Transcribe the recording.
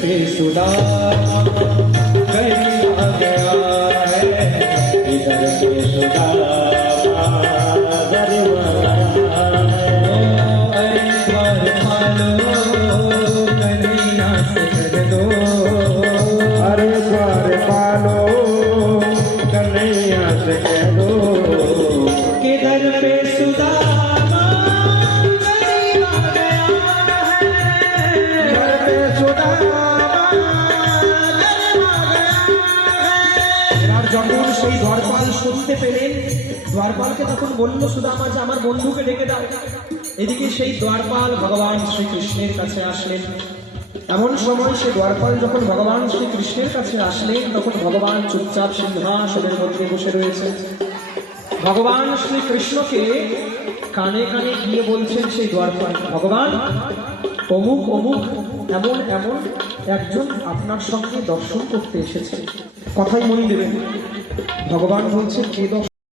पे सुदामा कहीं आ गया है, इधर पे सुदामा दरबार है। एक बार पालो कन्हैया से कर दो, अरे बार पालो कन्हैया से कह दो, किधर पे सुदामा कहीं आ गया है, घर पे सुदामा এবার যখন সেই দ্বারপাল শুনতে পেলেন, দ্বারপালকে তখন বলল সুদামা যে আমার বন্ধুকে ডেকে দাও। এদিকে সেই দ্বারপাল ভগবান শ্রীকৃষ্ণের কাছে আসলেন। এমন সময় সে দ্বারপাল যখন ভগবান শ্রীকৃষ্ণের কাছে আসলেন, তখন ভগবান চুপচাপ সিংহাসনের মধ্যে বসে রয়েছে। ভগবান শ্রীকৃষ্ণকে কানে কানে গিয়ে বলছেন সেই দ্বারপাল, ভগবান অমুক অমুক এমন এমন একজন আপনার সঙ্গে দর্শন করতে এসেছে, কথাই মনে দেবেন। ভগবান বলছেন কে দর্শন